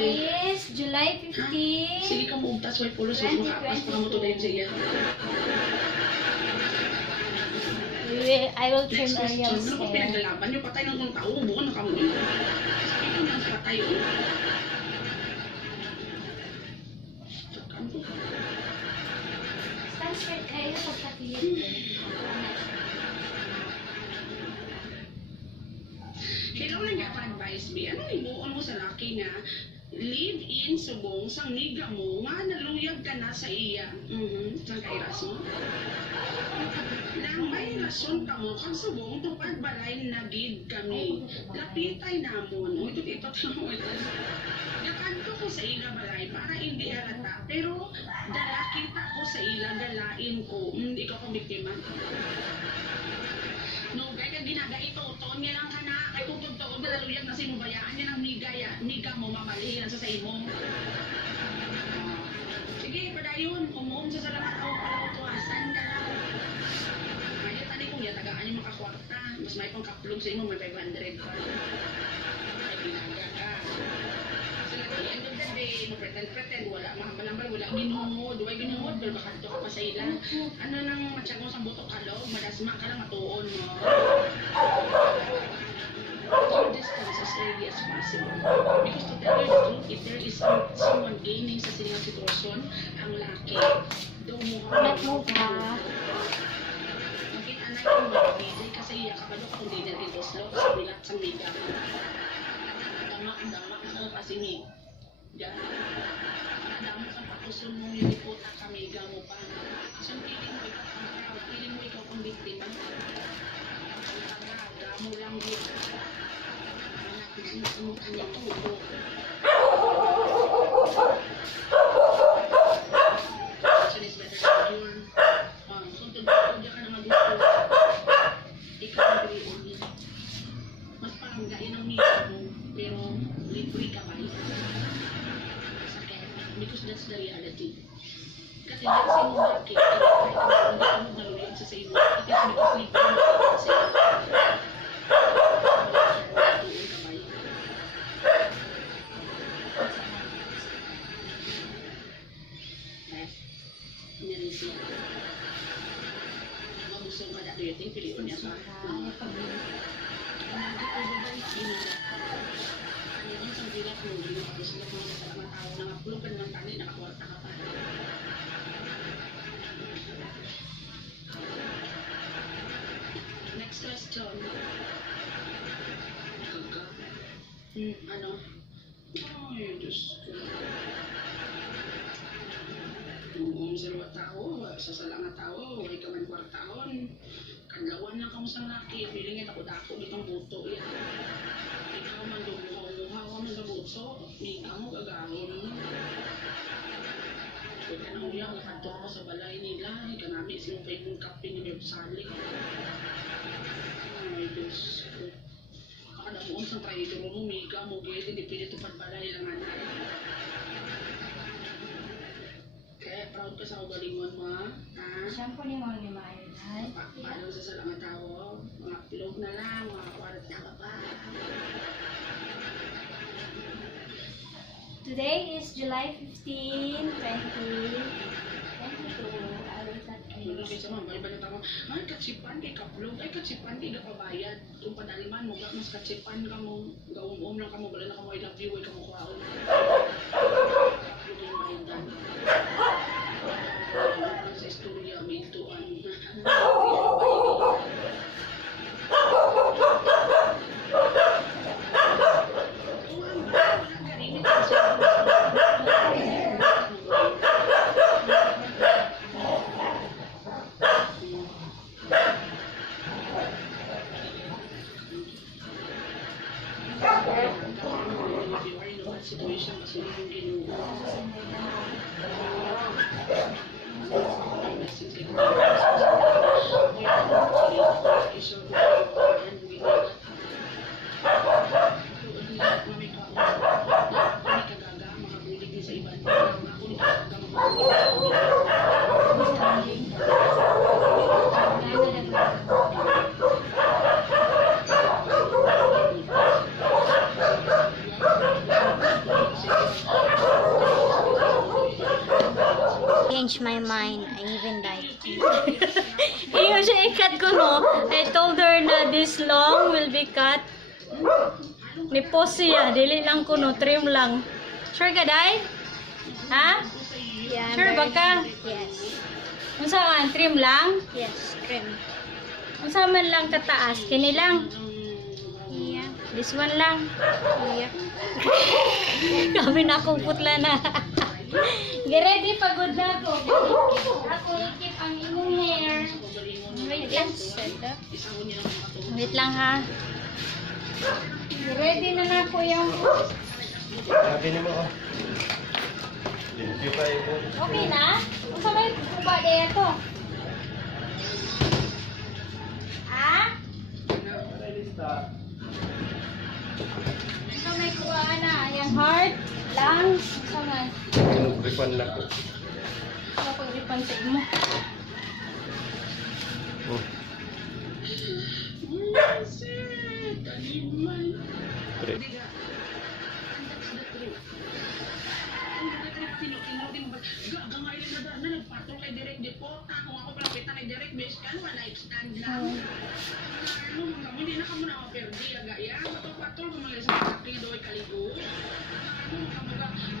is July 15. Sige ka mo ugtas way pulos mo makapas pa mo to dayon siya. I will trim Next question, Ariel's ano ba hair. pinaglalaban niyo? Patay ng kung tao, bukan na kamo yun. Sabi ko nang patay yun. Stands for kayo pagkapilit. Kaya lang nga pa-advise, B, ano ibuon mo sa laki nga, live-in subong sang niga mo, nga naluyag ka na sa iya. Saan kairas mo? Nang may rason ka mo, kang subong tupad balay na gid kami. Lapitay namon. O, ito. Nakanto ko sa ila balay para hindi halata, pero dala kita ko sa ila, dalain ko. Ikaw kong biktima. No, kaya ka ginagaito, toon nga lang ka na, kay kung tugtoon, malaluyag na sinubayaan niya ng niga mo, mamalihin sa mo. Sige, padayon, umuom sa salamat ako pala utuasan ka lang. Kaya tani kong yatagaan yung makakwarta, mas may pang kaplog sa imo, may 500 pa. Ay, ginaga ka. So, at the end of the day, pretend, wala mahambal-hambal, wala ginungod, duway ginungod, pero bakanto ka pa sa ila. Ano nang matsyag mo sa buto kalog, madasma ka lang matuon mo. Keep distance as early as possible. Because to tell you the truth, if there is someone gaining sa siningang sitwasyon, ang laki, daw mo ka. Maging anak yung mga bide, kasi iya kapalo ka kung dinner in Oslo, sa bilat sa miga. Dama ka kasi mi. Diyan. Dama ka patusun mo yung ipota ka, miga mo pa. So, feeling mo ikaw kung biktima. Damo lang yun. Ano kanya tubo. Action is better than your kung tuntun ka na magusto, ikaw ang kriyon niya. Mas parang gain ang mito mo, pero libre ka ba? Sakit. Because that's the reality. Kasi dyan sa iyong market, kahit hindi ka mo naluyag sa iyo, it is because libre ka sa iyo. Mabusong ka dito yung pilihan niya pa. Ano yung isang bilat mo, gusto mo sa mga tao na mapulukan ng tani, nakakwarta ka pa. Next question. Ano? Ay, Diyos ko. Kung sila tao, sasala nga tao, huwag ka man kwartaon. Kanlawan lang ka mo sa laki, feeling nga dako ditong buto yan. Ikaw man dumuhaw-muhaw man sa buto, ikaw mo gagawin mo. Kaya ka nang uyak, nakatok ko sa balay nila, kanami sinupay mong kape ni Beb Sally. Ay, Diyos ko. Kakadamuon sa traidor mo, miga mo, gaya, hindi pwede tupad balay lang anay. Kaya proud ka sa ugalingon mo, ha? Siyempre ni mga limayan, ha? Paano sa salang tao, mga pilog na lang, mga kwarat na ka pa. Today is July 15, 2022. I will cut Ano kasi mga balik-balik tama, ay katsipan kay kaplog, ay katsipan kay kapabayad. Kung padaliman mo, mas katsipan ka mo, gawong lang ka mo, wala na ka mo, I love you, ay ka mo kwaon. Kaplog yung mahindan. Sa istorya, may ituan. Situation kasi yung ginuha. changed my mind. I even like. Iyo siya ikat ko no. I told her na this long will be cut. Ni pose siya, dili lang ko no, trim lang. Sure ka day? Ha? Yeah, Sure ba ka? Yes. Unsa man trim lang? Yes, trim. Unsa man lang kataas, kini lang. Yeah. This one lang. Yeah. Kami na akong putla na. Ready pagod na ako. Ako ikip ang imong hair. Wait lang. Wait lang ha. Ready na na ko yung... Sabi ni mo, oh. Thank you kayo po. Okay na? Unsa may kuba daya to? Ha? Unsa may kuha na? Yang heart? Lungs? Unsa man? Refund lang po. Ano pag-refund sa imo? Oh. Pre. Hindi na kamo na maperdi agaya patol gumalis sa ating doy kaligo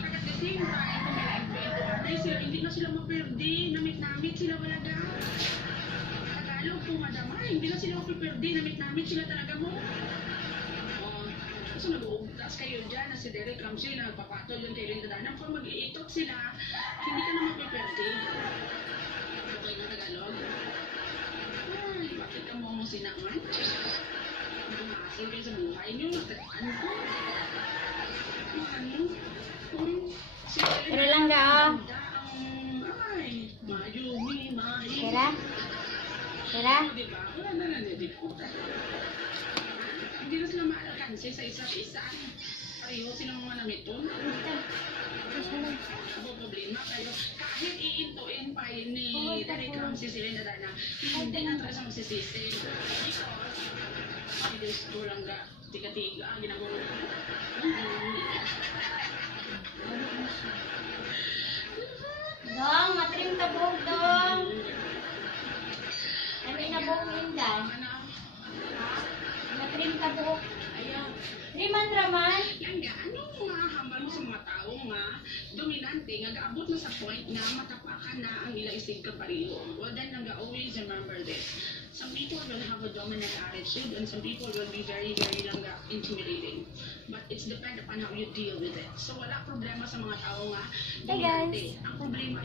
at the same time kung may invento ay sila hindi na sila maperdi namit sila walaga Tagalog po madama hindi na sila maperdi namit sila talaga mo kasi nag-uugtas kayo dyan na si Derek Ramsey na nagpapatol yun kay Linda Danang kung mag-iitok sila hindi ka na mapeperdi okay na Tagalog ay bakit ka mo sinangan Maasal kayo sa buhay niyo, nagtataan ko. Pero lang ka, oh. Ay, mayumi, mahi. Kira? Kira? Diba? Wala na nandiputa. Hindi na sila maalkansi sa isa't isa. Pareho silang mga namiton. Ako problema kayo. Kahit iintuin pa yun ni Derek Ramsey sila na dana, hindi na talaga magsisisi. Ay, Diyos ko lang ga. Tiga-tiga. Ginagawa ko. Dong, matrim ka buhok, Dong. Ay, may nabuhok Linda. Ano? Matrim ka buhok. Ayaw. Triman raman. Langga, ano nga hambal mo sa mga tao nga dominante nga gaabot na sa point nga matapakan na ang ilang isig ka pareho. Well then, langga, always remember this. Some people will have a dominant attitude and some people will be very, very langga intimidating. But it's depend upon how you deal with it. So wala problema sa mga tao nga Hey, dominante. guys. Ang problema